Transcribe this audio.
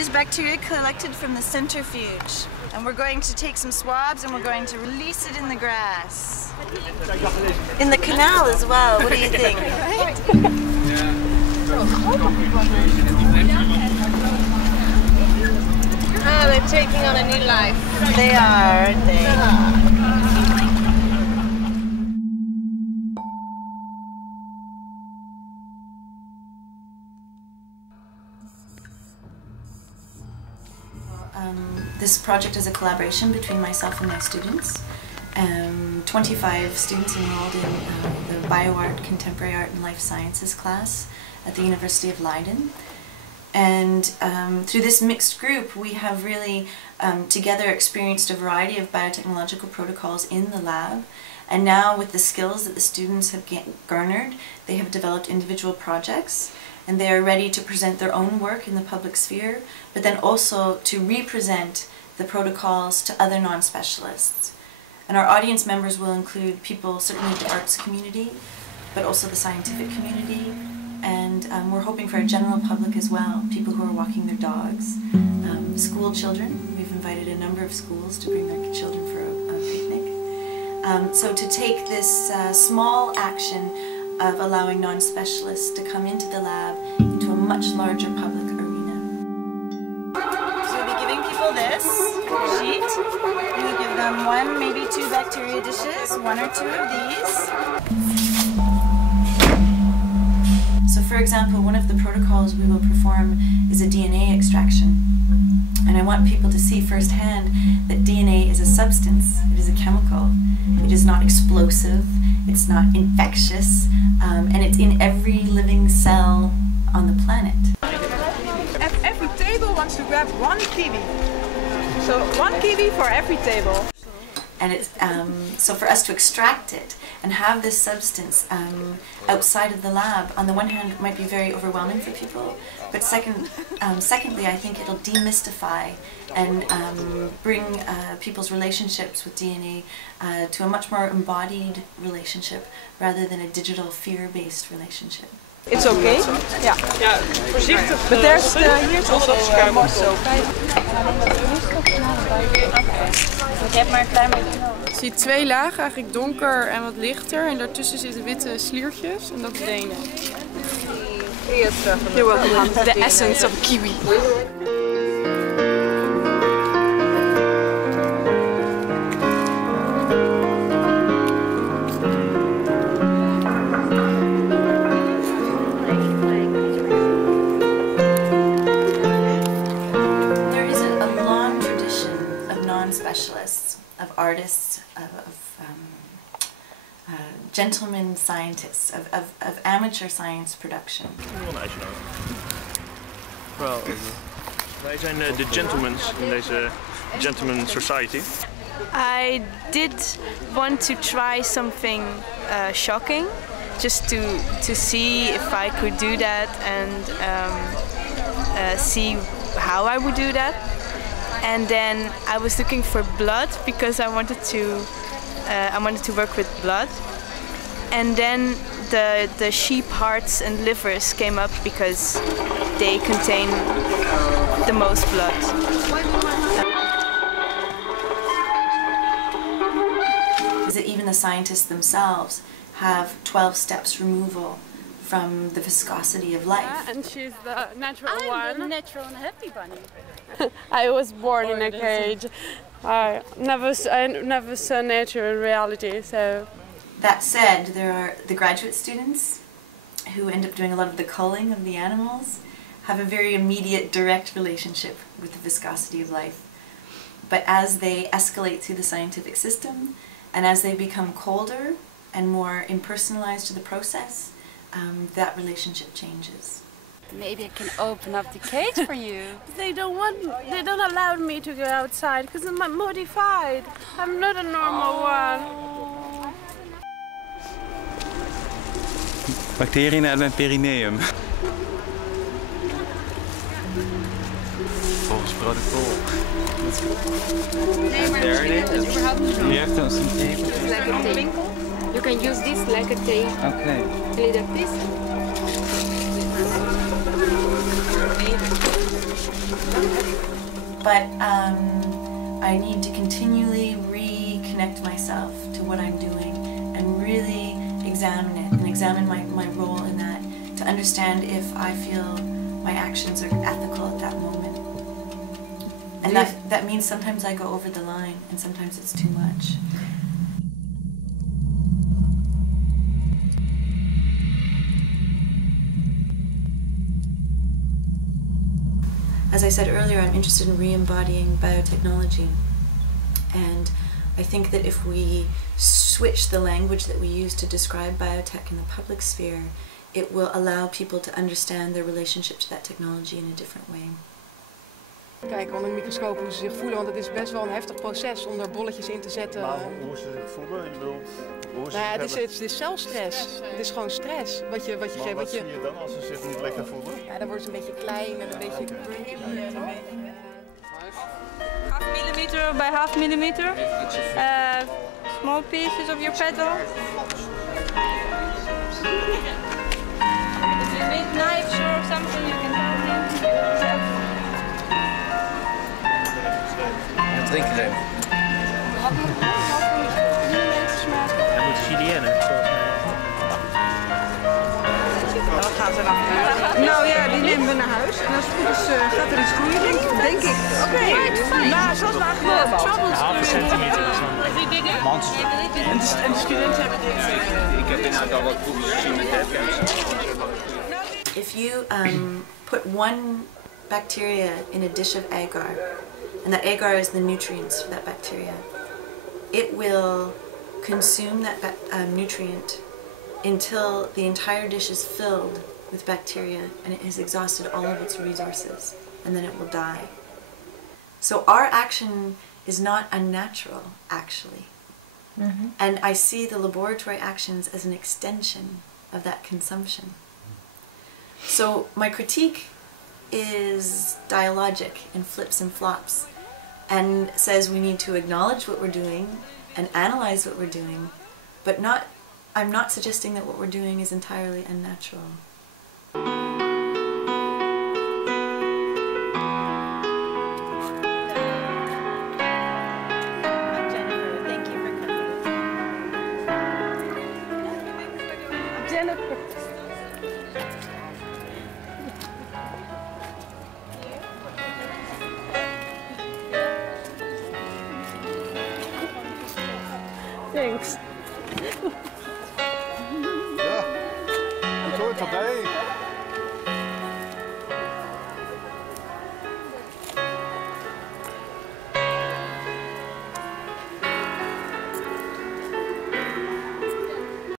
is bacteria collected from the centrifuge. And we're going to take some swabs and we're going to release it in the grass. In the canal as well, what do you think? Oh, they're taking on a new life. They are, aren't they? This project is a collaboration between myself and my students. 25 students enrolled in the Bioart, Contemporary Art and Life Sciences class at the University of Leiden. And through this mixed group, we have really together experienced a variety of biotechnological protocols in the lab. And now with the skills that the students have garnered, they have developed individual projects. And they are ready to present their own work in the public sphere, but then also to represent the protocols to other non-specialists. And our audience members will include people certainly in the arts community, but also the scientific community, and we're hoping for a general public as well, people who are walking their dogs, school children. We've invited a number of schools to bring their children for a picnic. So to take this small action of allowing non-specialists to come into the lab into a much larger public arena. So we'll be giving people this sheet. We'll give them 1, maybe 2 bacteria dishes, 1 or 2 of these. So for example, one of the protocols we will perform is a DNA extraction. And I want people to see firsthand that DNA is a substance, it is a chemical, it is not explosive, it's not infectious, and it's in every living cell on the planet. Every table wants to grab 1 kiwi. So 1 kiwi for every table. And it's so for us to extract it and have this substance outside of the lab, on the one hand, it might be very overwhelming for people, but secondly, I think it'll demystify and bring people's relationships with DNA to a much more embodied relationship rather than a digital fear-based relationship. It's okay. Yeah. But there's here's also more soap. Ik heb maar een klein beetje nodig. Je ziet 2 lagen, eigenlijk donker en wat lichter. En daartussen zitten witte sliertjes en dat is DNA. You're welcome. The essence of kiwi. Specialists, of artists, of gentlemen scientists, of amateur science production. Wel, wij zijn de gentlemen in deze gentleman society. I did want to try something shocking, just to see if I could do that and see how I would do that. And then I was looking for blood because I wanted to work with blood. And then the sheep hearts and livers came up because they contain the most blood. Is that even the scientists themselves have 12 steps removal from the viscosity of life. Yeah, and she's the natural one. I'm the natural and happy bunny. I was born in a cage. I never saw nature in reality, so. That said, there are the graduate students who end up doing a lot of the culling of the animals, have a very immediate, direct relationship with the viscosity of life. But as they escalate through the scientific system, and as they become colder and more impersonalized to the process, that relationship changes. Maybe I can open up the cage for you. They don't allow me to go outside because I'm modified. I'm not a normal one. Bacteriën uit mijn perineum. Volgens protocol. Nee, maar dat is überhaupt niet zo. Je hebt dan zo'n tape. Like a tape. You can use this like a tape. Okay. Like this. but I need to continually reconnect myself to what I'm doing and really examine it and examine my role in that to understand if I feel my actions are ethical at that moment. And that means sometimes I go over the line and sometimes it's too much. As I said earlier, I'm interested in re-embodying biotechnology, and I think that if we switch the language that we use to describe biotech in the public sphere, it will allow people to understand their relationship to that technology in a different way. Kijken onder de microscoop hoe ze zich voelen, want het is best wel een heftig proces om er bolletjes in te zetten. Maar hoe ze zich voelen? Je bedoelt, hoe ze het is zelfstress. Het is gewoon stress. Wat zie je dan als ze zich niet lekker voelen? Ja, dan wordt ze een beetje klein en een beetje... Half millimeter by half millimeter. Small pieces of your petal. If you make knives or something, you can help me. Drinkcrème. Hij moet Julienne. Wat gaat er dan gebeuren? Nou ja, die nemen we naar huis en als het goed is gaat er iets groeien, denk ik. Oké. Nou, zoals we aangekomen. Halve centimeter is dan. Monster. En de studenten hebben dit. Ik heb inderdaad al wat proefjes gezien met Derks. If you put one bacteria in a dish of agar, and that agar is the nutrients for that bacteria, it will consume that nutrient until the entire dish is filled with bacteria and it has exhausted all of its resources, and then it will die. So our action is not unnatural, actually. And I see the laboratory actions as an extension of that consumption. So my critique is dialogic and flips and flops and says we need to acknowledge what we're doing and analyze what we're doing, but I'm not suggesting that what we're doing is entirely unnatural. I'm Jennifer. Thank you for coming. Jennifer. Thanks. Ja, het hoort erbij.